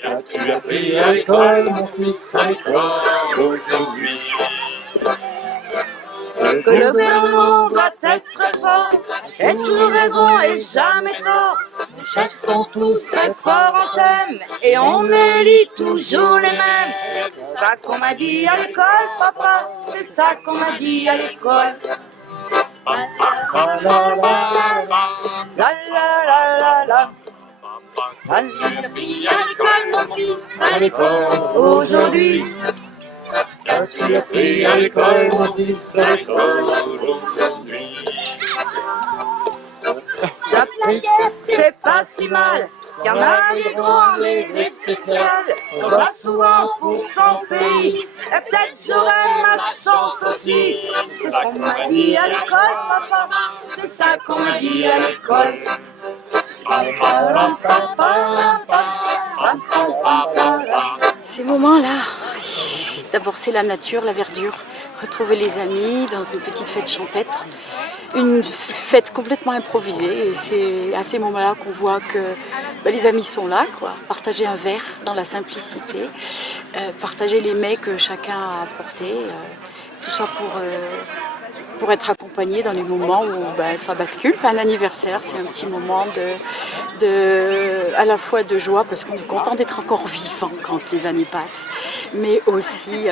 Qu'as-tu appris à l'école, mon fils, à l'école aujourd'hui? Le gouvernement doit être fort, a toujours raison et jamais tort. Nos chefs sont tous très forts en haine et on élit toujours les mêmes. C'est ça qu'on m'a dit à l'école, papa, c'est ça qu'on m'a dit à l'école. Qu'as-tu appris à l'école, mon fils, à l'école aujourd'hui? Qu'as-tu appris à l'école, mon fils, à l'école aujourd'hui? La guerre, c'est pas si mal, car la vie grande et très spéciale. On va souvent pour son pays, et peut-être j'aurai la chance aussi. C'est ça qu'on m'a dit à l'école, maman, c'est ça qu'on m'a dit à l'école. Ces moments-là, d'abord c'est la nature, la verdure, retrouver les amis dans une petite fête champêtre, une fête complètement improvisée et c'est à ces moments-là qu'on voit que les amis sont là, quoi. Partager un verre dans la simplicité, partager les mets que chacun a apportés, tout ça pour être accompagné dans les moments où ça bascule. Un anniversaire, c'est un petit moment à la fois de joie parce qu'on est content d'être encore vivant quand les années passent, mais aussi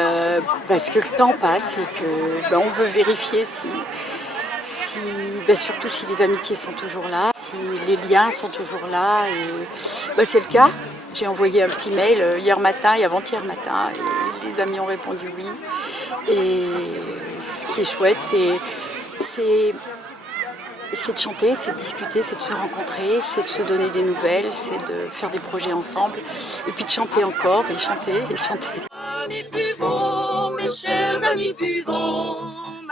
parce que le temps passe et que on veut vérifier surtout si les amitiés sont toujours là, si les liens sont toujours là. Et c'est le cas. J'ai envoyé un petit mail hier matin et avant-hier matin et les amis ont répondu oui. Et ce qui est chouette, c'est de chanter, c'est de discuter, c'est de se rencontrer, c'est de se donner des nouvelles, c'est de faire des projets ensemble et puis de chanter encore et chanter et chanter. Amis, buvons, mes chers amis, buvons,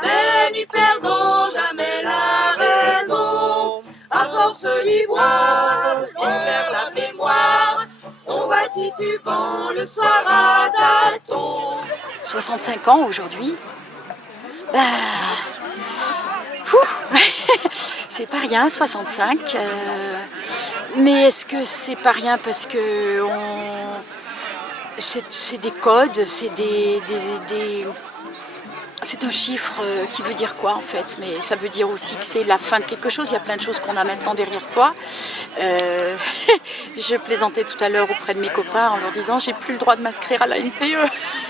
mais n'y perdons jamais la raison. À force d'y boire, on perd la mémoire, on va titubant le soir à Dalton. 65 ans aujourd'hui, c'est pas rien, 65, mais est-ce que c'est pas rien parce que c'est des codes, c'est un chiffre qui veut dire quoi en fait, mais ça veut dire aussi que c'est la fin de quelque chose. Il y a plein de choses qu'on a maintenant derrière soi. Je plaisantais tout à l'heure auprès de mes copains en leur disant j'ai plus le droit de m'inscrire à la NPE,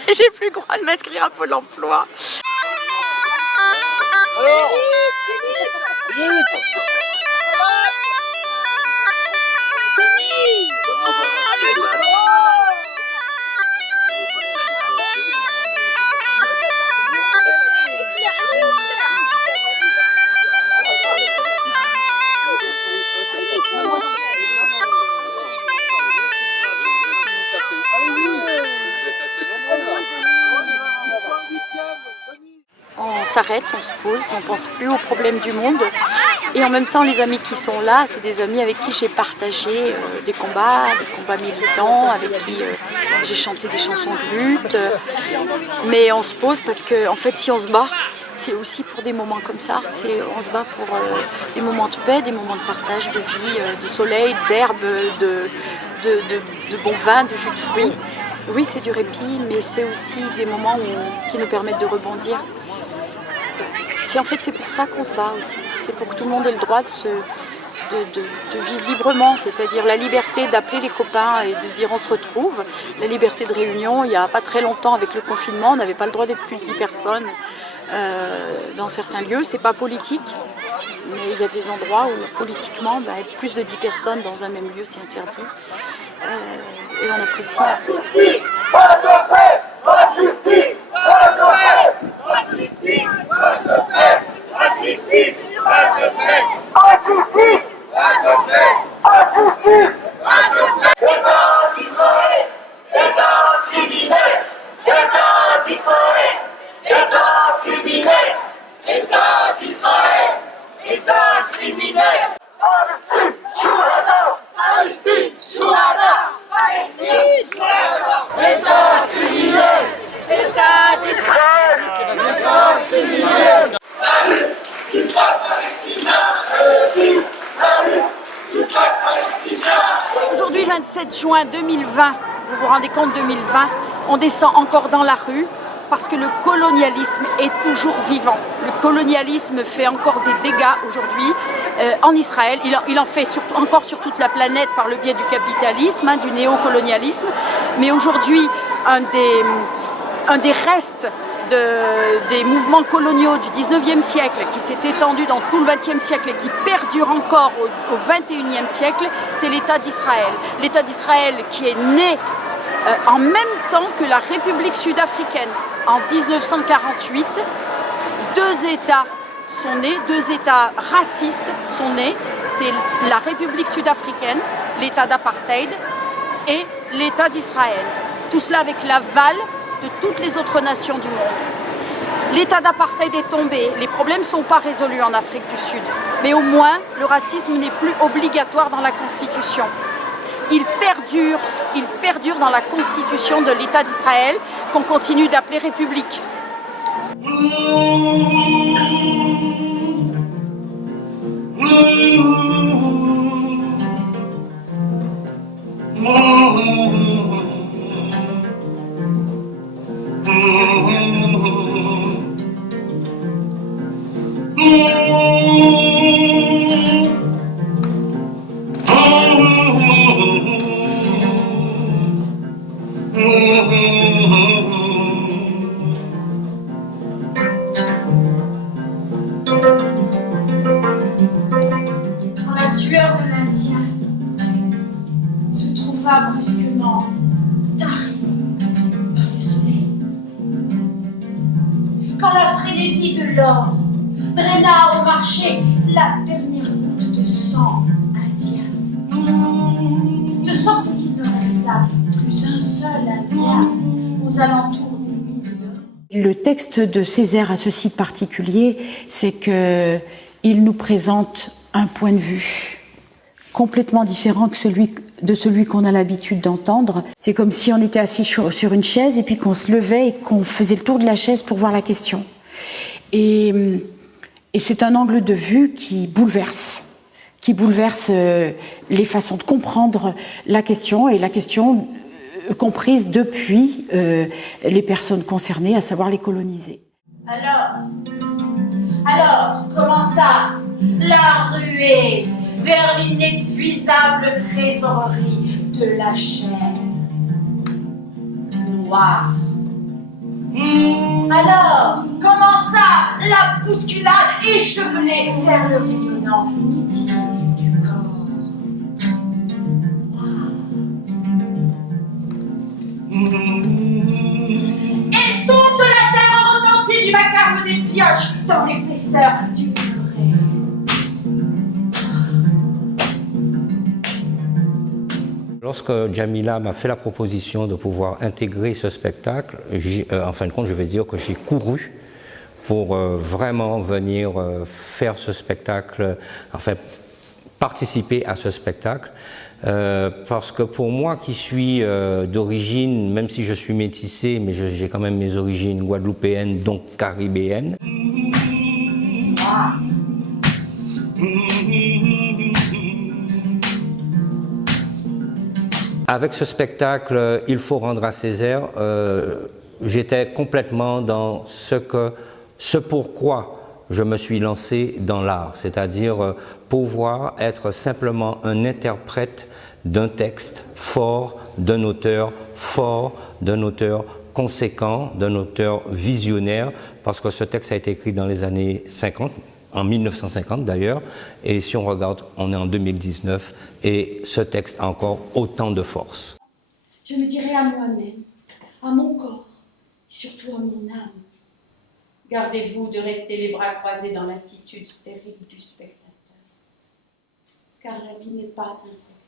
j'ai plus le droit de m'inscrire à Pôle emploi. Alors, On s'arrête, on se pose, on ne pense plus aux problèmes du monde. Et en même temps, les amis qui sont là, c'est des amis avec qui j'ai partagé des combats militants, avec qui j'ai chanté des chansons de lutte. Mais on se pose parce que, en fait, si on se bat, c'est aussi pour des moments comme ça. On se bat pour des moments de paix, des moments de partage, de vie, de soleil, d'herbe, de bon vin, de jus de fruits. Oui, c'est du répit, mais c'est aussi des moments qui nous permettent de rebondir. C'est pour ça qu'on se bat aussi. C'est pour que tout le monde ait le droit de vivre librement, c'est-à-dire la liberté d'appeler les copains et de dire on se retrouve, la liberté de réunion. Il n'y a pas très longtemps, avec le confinement, on n'avait pas le droit d'être plus de 10 personnes dans certains lieux. C'est pas politique, mais il y a des endroits où politiquement, être plus de 10 personnes dans un même lieu, c'est interdit. Et on apprécie. Pas de paix, pas de justice, pas de paix, pas de justice, pas de paix, pas de justice, pas de paix, pas de justice, pas de paix, pas de justice, pas de paix. État d'Israël, État criminel, État d'Israël, État criminel, État d'Israël, État criminel. Palestine, Shuhada, Palestine, Shuhada. État criminel, État d'Israël, État criminel. La lutte du peuple palestinien, la lutte du peuple palestinien. Aujourd'hui, 27 juin 2020, vous vous rendez compte, 2020, on descend encore dans la rue parce que le colonialisme est toujours vivant. Le colonialisme fait encore des dégâts aujourd'hui en Israël. Il en fait encore sur toute la planète par le biais du capitalisme, du néocolonialisme. Mais aujourd'hui, un des restes des mouvements coloniaux du 19e siècle qui s'est étendu dans tout le 20e siècle et qui perdure encore au 21e siècle, c'est l'État d'Israël. L'État d'Israël qui est né en même temps que la République sud-africaine. En 1948, deux États sont nés, deux États racistes sont nés. C'est la République sud-africaine, l'État d'apartheid, et l'État d'Israël. Tout cela avec l'aval de toutes les autres nations du monde. L'état d'apartheid est tombé, les problèmes ne sont pas résolus en Afrique du Sud, mais au moins le racisme n'est plus obligatoire dans la Constitution. Il perdure dans la Constitution de l'État d'Israël qu'on continue d'appeler République. Quand la sueur de l'Indien se trouva brusquement tarie par le soleil, quand la frénésie de l'or draina au marché la dernière goutte de sang indien, de sorte qu'il ne resta plus un seul Indien aux alentours des mines d'or. Le texte de Césaire a ceci de particulier, c'est qu'il nous présente un point de vue complètement différent que celui qu'on a l'habitude d'entendre. C'est comme si on était assis sur une chaise et puis qu'on se levait et qu'on faisait le tour de la chaise pour voir la question. Et c'est un angle de vue qui bouleverse les façons de comprendre la question, et la question comprise depuis les personnes concernées, à savoir les colonisés. Alors commença la ruée vers l'inépuisable trésorerie de la chair noire. Alors commença la bousculade échevelée vers le rayonnant midi du corps noir. Et toute la terre retentit du vacarme des pioches dans l'épaisseur du muret. Lorsque Djamila m'a fait la proposition de pouvoir intégrer ce spectacle, en fin de compte, je vais dire que j'ai couru pour vraiment venir faire ce spectacle, enfin participer à ce spectacle, parce que pour moi qui suis d'origine, même si je suis métissé, mais j'ai quand même mes origines guadeloupéennes, donc caribéennes. Avec ce spectacle, il faut rendre à Césaire, j'étais complètement dans ce pourquoi je me suis lancé dans l'art, c'est-à-dire pouvoir être simplement un interprète d'un texte fort, d'un auteur fort, d'un auteur conséquent, d'un auteur visionnaire, parce que ce texte a été écrit dans les années 50, en 1950 d'ailleurs, et si on regarde, on est en 2019, et ce texte a encore autant de force. Je me dirais à moi-même, à mon corps, et surtout à mon âme, gardez-vous de rester les bras croisés dans l'attitude stérile du spectateur. Car la vie n'est pas un spectacle.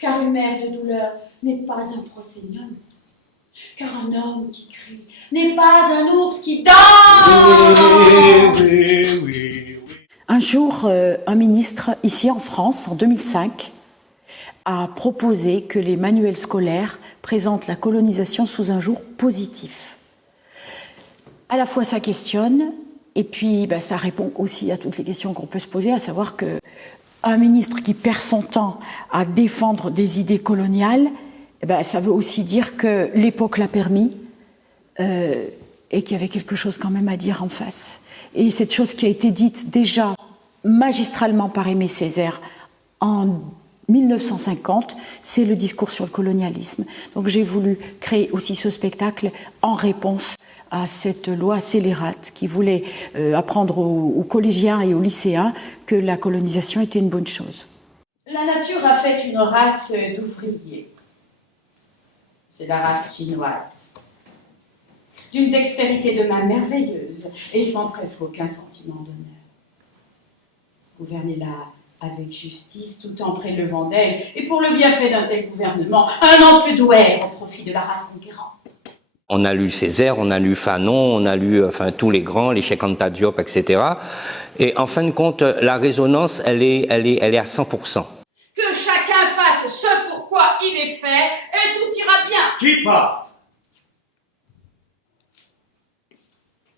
Car une mère de douleur n'est pas un proscenium. Car un homme qui crie n'est pas un ours qui danse. Oui. Un jour, un ministre, ici en France, en 2005, a proposé que les manuels scolaires présentent la colonisation sous un jour positif. À la fois ça questionne, et puis ça répond aussi à toutes les questions qu'on peut se poser, à savoir qu'un ministre qui perd son temps à défendre des idées coloniales eh ben, ça veut aussi dire que l'époque l'a permis et qu'il y avait quelque chose quand même à dire en face. Et cette chose qui a été dite déjà magistralement par Aimé Césaire en 1950, c'est le discours sur le colonialisme. Donc j'ai voulu créer aussi ce spectacle en réponse à cette loi scélérate qui voulait apprendre aux collégiens et aux lycéens que la colonisation était une bonne chose. La nature a fait une race d'ouvriers. C'est la race chinoise. D'une dextérité de main merveilleuse et sans presque aucun sentiment d'honneur. Gouvernez-la avec justice, tout en prélevant d'elle, et pour le bienfait d'un tel gouvernement, un ample douaire au profit de la race conquérante. On a lu Césaire, on a lu Fanon, on a lu tous les grands, les Cheikh Anta Diop, etc. Et en fin de compte, la résonance, elle est à 100%. Que chacun fasse ce pourquoi il est fait, et tout ira bien. Qui parle?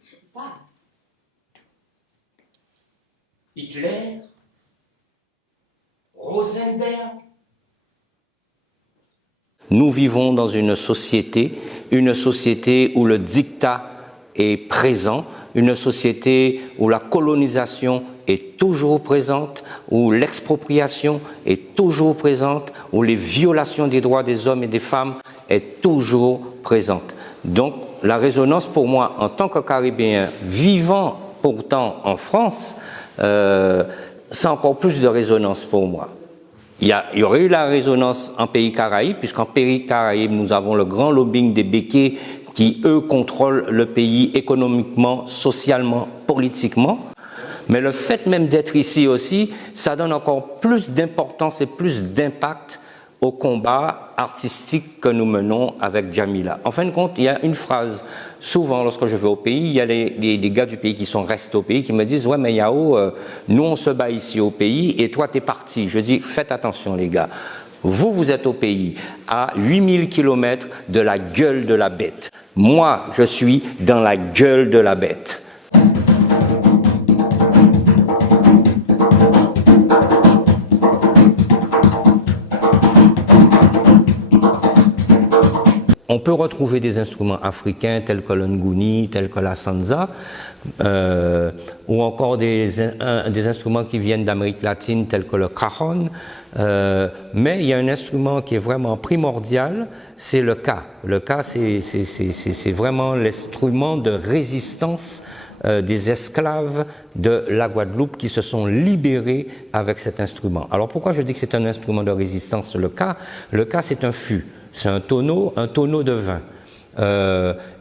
Je parle. Hitler? Rosenberg? Nous vivons dans une société où le diktat est présent, une société où la colonisation est toujours présente, où l'expropriation est toujours présente, où les violations des droits des hommes et des femmes est toujours présente. Donc la résonance pour moi, en tant que Caribéen, vivant pourtant en France, c'est encore plus de résonance pour moi. Il y aurait eu la résonance en pays Caraïbes, puisqu'en pays Caraïbes, nous avons le grand lobbying des béquets qui, eux, contrôlent le pays économiquement, socialement, politiquement. Mais le fait même d'être ici aussi, ça donne encore plus d'importance et plus d'impact au combat artistique que nous menons avec Djamila. En fin de compte, il y a une phrase, souvent lorsque je vais au pays, il y a les gars du pays qui sont restés au pays, qui me disent « Ouais, mais Yao, nous on se bat ici au pays et toi t'es parti. » Je dis « Faites attention les gars, vous êtes au pays, à 8000 km de la gueule de la bête. Moi, je suis dans la gueule de la bête. » On peut retrouver des instruments africains tels que le nguni, tels que la sanza, ou encore des instruments qui viennent d'Amérique latine tels que le cajon, mais il y a un instrument qui est vraiment primordial, c'est le ka. Le ka, c'est vraiment l'instrument de résistance des esclaves de la Guadeloupe qui se sont libérés avec cet instrument. Alors pourquoi je dis que c'est un instrument de résistance, le ka? Le ka, c'est un fût. C'est un tonneau de vin.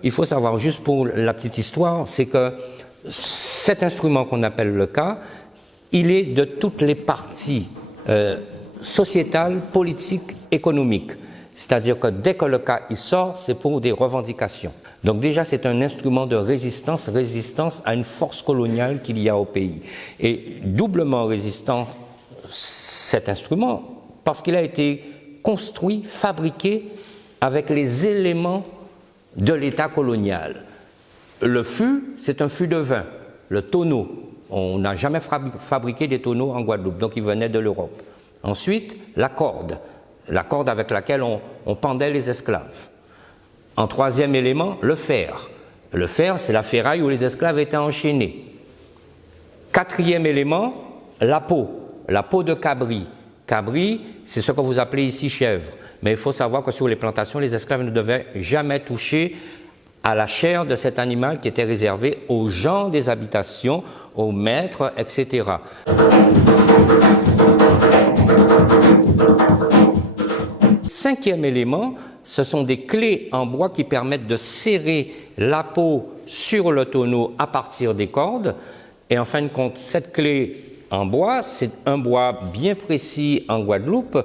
Il faut savoir, juste pour la petite histoire, c'est que cet instrument qu'on appelle le ka, il est de toutes les parties sociétales, politiques, économiques. C'est-à-dire que dès que le ka il sort, c'est pour des revendications. Donc déjà, c'est un instrument de résistance à une force coloniale qu'il y a au pays. Et doublement résistant cet instrument, parce qu'il a été construit, fabriqué avec les éléments de l'État colonial. Le fût, c'est un fût de vin. Le tonneau, on n'a jamais fabriqué des tonneaux en Guadeloupe, donc ils venaient de l'Europe. Ensuite, la corde avec laquelle on pendait les esclaves. En troisième élément, le fer. Le fer, c'est la ferraille où les esclaves étaient enchaînés. Quatrième élément, la peau de cabri. Cabri, c'est ce que vous appelez ici chèvre. Mais il faut savoir que sur les plantations, les esclaves ne devaient jamais toucher à la chair de cet animal qui était réservé aux gens des habitations, aux maîtres, etc. Cinquième élément, ce sont des clés en bois qui permettent de serrer la peau sur le tonneau à partir des cordes. Et en fin de compte, cette clé en bois, c'est un bois bien précis en Guadeloupe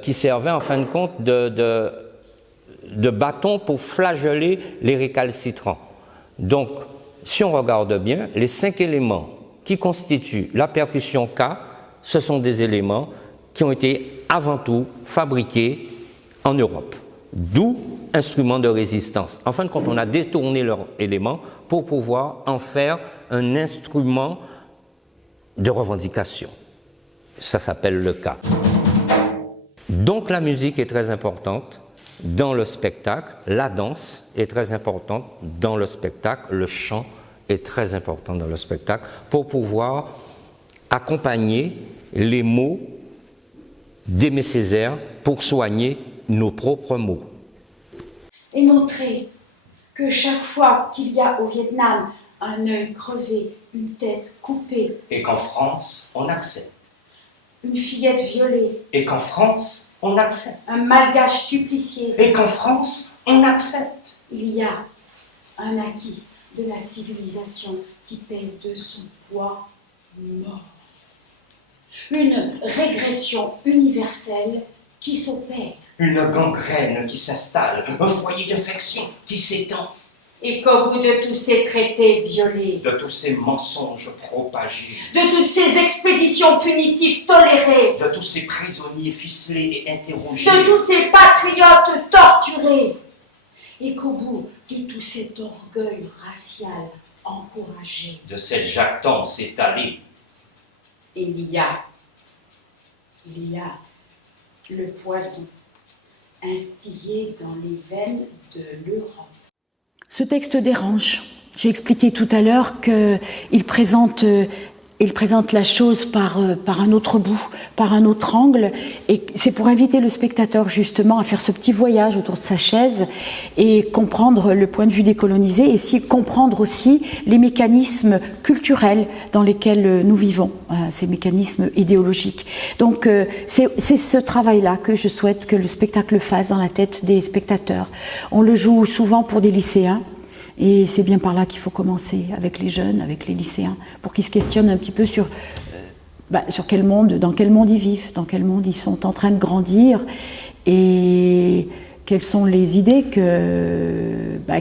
qui servait en fin de compte de bâton pour flageller les récalcitrants. Donc, si on regarde bien, les 5 éléments qui constituent la percussion K, ce sont des éléments qui ont été avant tout fabriqués en Europe. D'où instrument de résistance. En fin de compte, on a détourné leurs éléments pour pouvoir en faire un instrument de revendication. Ça s'appelle le K. Donc la musique est très importante dans le spectacle, la danse est très importante dans le spectacle, le chant est très important dans le spectacle pour pouvoir accompagner les mots d'Aimé Césaire pour soigner nos propres mots. Et montrer que chaque fois qu'il y a au Vietnam un œil crevé, une tête coupée, Et qu'en France, on accepte. une fillette violée, Et qu'en France, on accepte. un malgache supplicié, Et qu'en France, on accepte. il y a un acquis de la civilisation qui pèse de son poids mort. Une régression universelle qui s'opère. Une gangrène qui s'installe, un foyer d'infection qui s'étend. Et qu'au bout de tous ces traités violés, De tous ces mensonges propagés, de toutes ces expéditions punitives tolérées, de tous ces prisonniers ficelés et interrogés, de tous ces patriotes torturés, et qu'au bout de tout cet orgueil racial encouragé, de cette jactance étalée, il y a le poison instillé dans les veines de l'Europe. Ce texte dérange. J'ai expliqué tout à l'heure qu'il présente la chose par un autre bout, par un autre angle, et c'est pour inviter le spectateur justement à faire ce petit voyage autour de sa chaise et comprendre le point de vue décolonisé, et comprendre aussi les mécanismes culturels dans lesquels nous vivons, ces mécanismes idéologiques. Donc c'est ce travail-là que je souhaite que le spectacle fasse dans la tête des spectateurs. On le joue souvent pour des lycéens, et c'est bien par là qu'il faut commencer, avec les jeunes, avec les lycéens, pour qu'ils se questionnent un petit peu sur quel monde, dans quel monde ils vivent, dans quel monde ils sont en train de grandir, et quelles sont les idées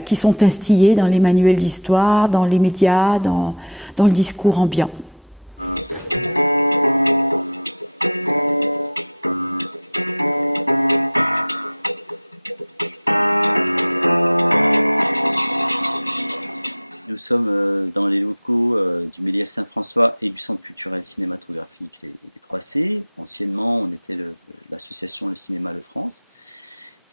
qui sont instillées dans les manuels d'histoire, dans les médias, dans le discours ambiant. Nous sommes dans les locaux du Méliès Saint-François et du Centre culturel cinématographique les 3C. Anciennement, on était l'association Le Cinéma Le France.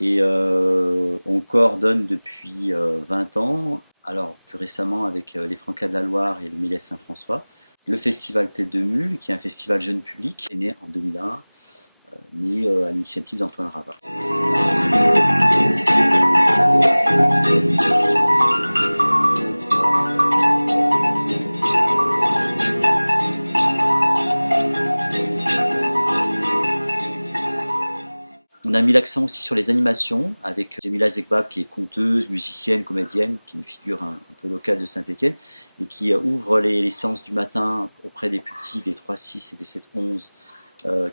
Et on coordonne depuis 20 ans, alors plus récemment avec les Francas de la Loire et le Méliès Saint-François, le festival Tête de Mule, qui est un festival jeune public, qui est né en 2001, né à l'initiative d'Antoine Ravat. On a mis l'accent aussi sur les animations avec Jamila Zekbab, qui est conteuse, musicienne, comédienne, qui est une figure un peu locale de Saint-Étienne et qui ouvre les séances du matin auprès des plus petits, des 3-6 et des 7-11,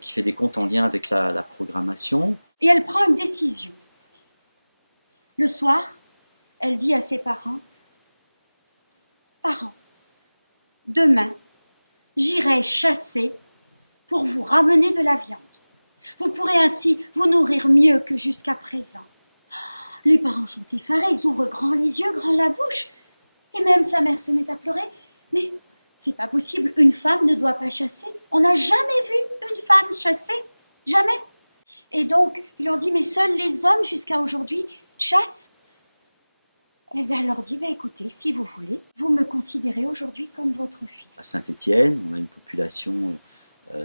qui fait des comptes en lien avec la programmation. Et elle prend une décision. Le soir, elle dit à ses parents, « Parents, demain, j'irai chasser pour vous ramener de la viande. Vous pourrez ainsi vous nourrir mieux que jusqu'à présent. » Les parents sont effarés, ils ouvrent grand les yeux, grand la bouche. Et même sa mère se met à pleurer. Mais c'est pas possible, une femme ne doit pas chasser. On n'a jamais vu une femme chasser, jamais. Et donc, ils leur dit, mais seuls les hommes jusqu'à aujourd'hui chassent. Et elle leur dit, écoutez, si vous voulez, vous me considérez aujourd'hui comme votre fils. À Saint-Étienne, on a une population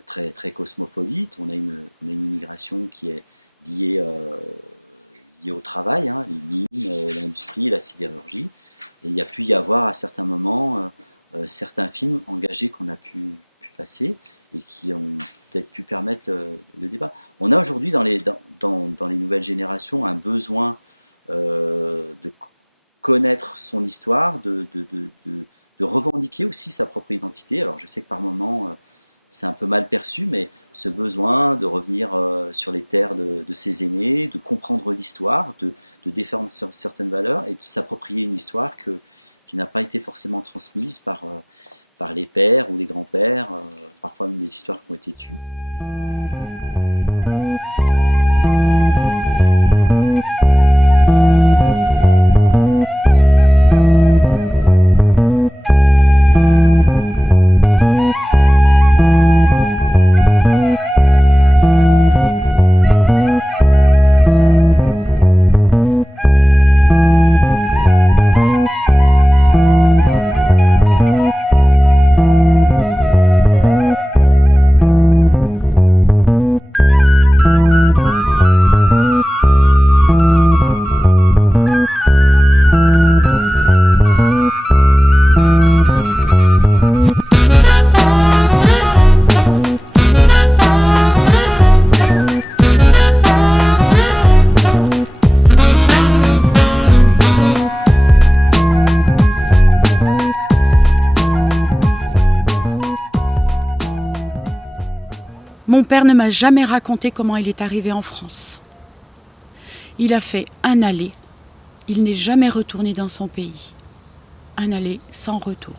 très, très cosmopolite, on a une immigration qui est liée au travail, hein, les mines, l'industrie, la sidérurgie. Et il y a pu y avoir à certains moments certains films engagés qu'on a pu passer et qui ont peut-être pu permettre le débat. On a aujourd'hui dans les nouvelles générations un besoin de connaître son histoire, de revendiquer aussi sa propre identité. Alors je sais que par moments c'est un peu mal perçu, mais ce besoin de revenir sur les terres de ses aînés, de comprendre l'histoire, de défendre certaines valeurs et de s'approprier une histoire qui n'a pas été forcément transmise par les pères ou les grands-pères, parfois même des histoires qui ont été tues. Mon père ne m'a jamais raconté comment il est arrivé en France. Il a fait un aller. Il n'est jamais retourné dans son pays. Un aller sans retour.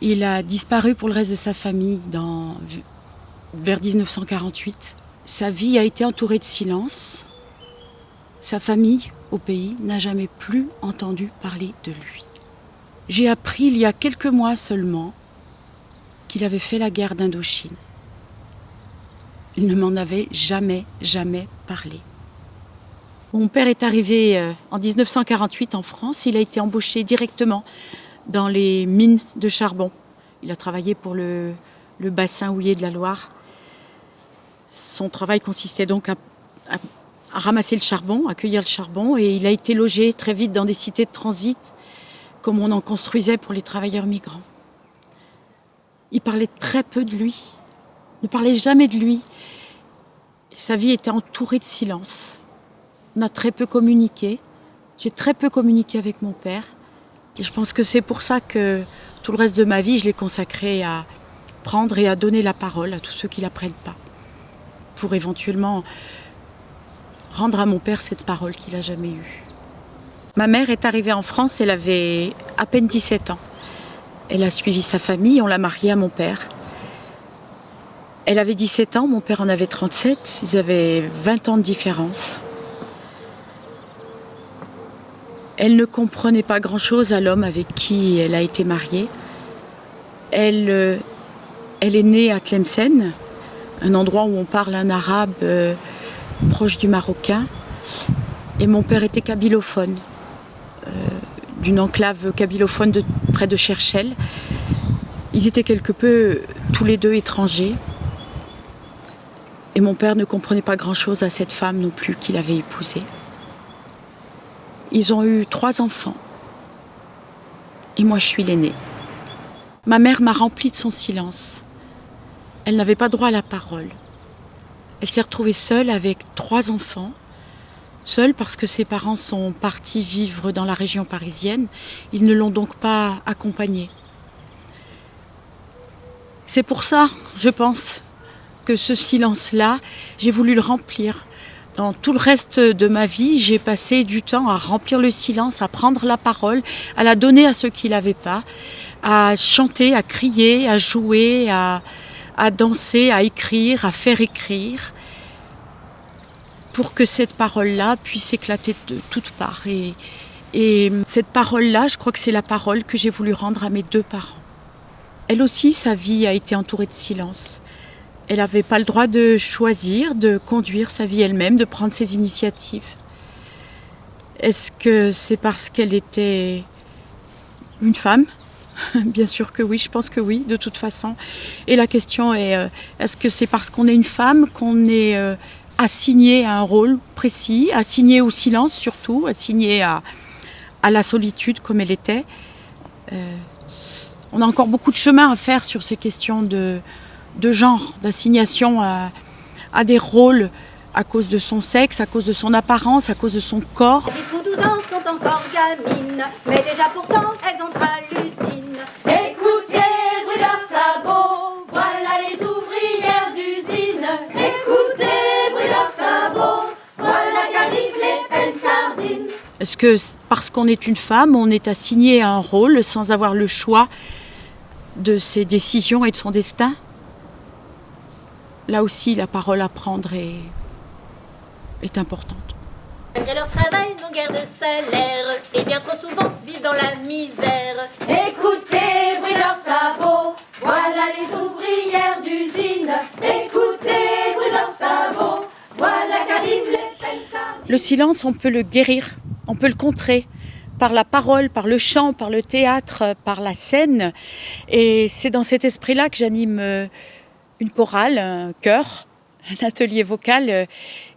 Il a disparu pour le reste de sa famille vers 1948. Sa vie a été entourée de silence. Sa famille, au pays, n'a jamais plus entendu parler de lui. J'ai appris il y a quelques mois seulement qu'il avait fait la guerre d'Indochine. Il ne m'en avait jamais parlé. Mon père est arrivé en 1948 en France. Il a été embauché directement dans les mines de charbon. Il a travaillé pour le bassin houiller de la Loire. Son travail consistait donc à ramasser le charbon, à cueillir le charbon, et il a été logé très vite dans des cités de transit, comme on en construisait pour les travailleurs migrants. Il parlait très peu de lui, ne parlait jamais de lui. Et sa vie était entourée de silence. On a très peu communiqué. J'ai très peu communiqué avec mon père. Et je pense que c'est pour ça que tout le reste de ma vie, je l'ai consacré à prendre et à donner la parole à tous ceux qui ne la prennent pas. Pour éventuellement rendre à mon père cette parole qu'il n'a jamais eue. Ma mère est arrivée en France, elle avait à peine 17 ans. Elle a suivi sa famille, on l'a mariée à mon père. Elle avait 17 ans, mon père en avait 37, ils avaient 20 ans de différence. Elle ne comprenait pas grand-chose à l'homme avec qui elle a été mariée. Elle est née à Tlemcen, un endroit où on parle un arabe proche du marocain. Et mon père était kabylophone, d'une enclave kabylophone près de Cherchell. Ils étaient quelque peu tous les deux étrangers. Et mon père ne comprenait pas grand-chose à cette femme non plus qu'il avait épousée. Ils ont eu 3 enfants. Et moi, je suis l'aînée. Ma mère m'a remplie de son silence. Elle n'avait pas droit à la parole. Elle s'est retrouvée seule avec 3 enfants. Seule parce que ses parents sont partis vivre dans la région parisienne. Ils ne l'ont donc pas accompagnée. C'est pour ça, je pense, que ce silence-là, j'ai voulu le remplir. Dans tout le reste de ma vie, j'ai passé du temps à remplir le silence, à prendre la parole, à la donner à ceux qui ne l'avaient pas, à chanter, à crier, à jouer, à danser, à écrire, à faire écrire, pour que cette parole-là puisse éclater de toutes parts. Et cette parole-là, je crois que c'est la parole que j'ai voulu rendre à mes 2 parents. Elle aussi, sa vie a été entourée de silence. Elle n'avait pas le droit de choisir, de conduire sa vie elle-même, de prendre ses initiatives. Est-ce que c'est parce qu'elle était une femme ? Bien sûr que oui, je pense que oui, de toute façon. Et la question est, est-ce que c'est parce qu'on est une femme qu'on est assigné à un rôle précis, assigné au silence surtout, assigné à la solitude comme elle était ? On a encore beaucoup de chemin à faire sur ces questions de genre, d'assignation à des rôles à cause de son sexe, à cause de son apparence, à cause de son corps. Les sous 12 ans sont encore gamines, mais déjà pourtant elles entrent à l'usine. Écoutez le bruit de leurs sabots, voilà les ouvrières d'usine. Écoutez le bruit de leurs sabots, voilà qu'arrivent les peines sardines. Est-ce que parce qu'on est une femme, on est assigné à un rôle sans avoir le choix de ses décisions et de son destin ? Là aussi, la parole à prendre est importante. Malgré leur travail, n'ont guère de salaire, et bien trop souvent vivent dans la misère. Écoutez le bruit de leurs sabots, voilà les ouvrières d'usine. Écoutez le bruit de leurs sabots, voilà qu'arrivent les peines sardines. Le silence, on peut le guérir, on peut le contrer par la parole, par le chant, par le théâtre, par la scène. Et c'est dans cet esprit-là que j'anime une chorale, un chœur, un atelier vocal.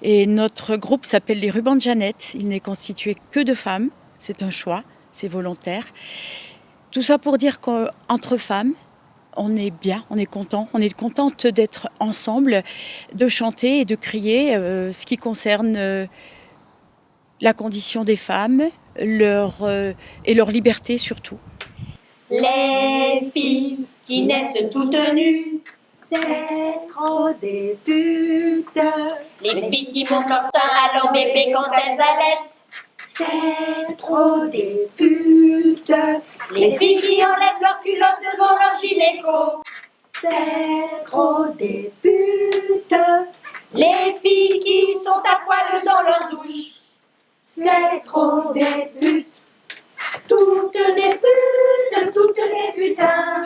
Et notre groupe s'appelle les Rubans de Jeannette. Il n'est constitué que de femmes. C'est un choix, c'est volontaire. Tout ça pour dire qu'entre femmes, on est bien, on est content. On est contente d'être ensemble, de chanter et de crier ce qui concerne la condition des femmes et leur liberté surtout. Les filles qui naissent toutes nues c'est trop des putes. Les filles qui montrent leur sein à leur bébé quand elles allaitent, C'est trop des putes. les filles qui enlèvent leur culotte devant leur gynéco, C'est trop des putes. les filles qui sont à poil dans leur douche, C'est trop des putes. Toutes des putes, toutes des putains.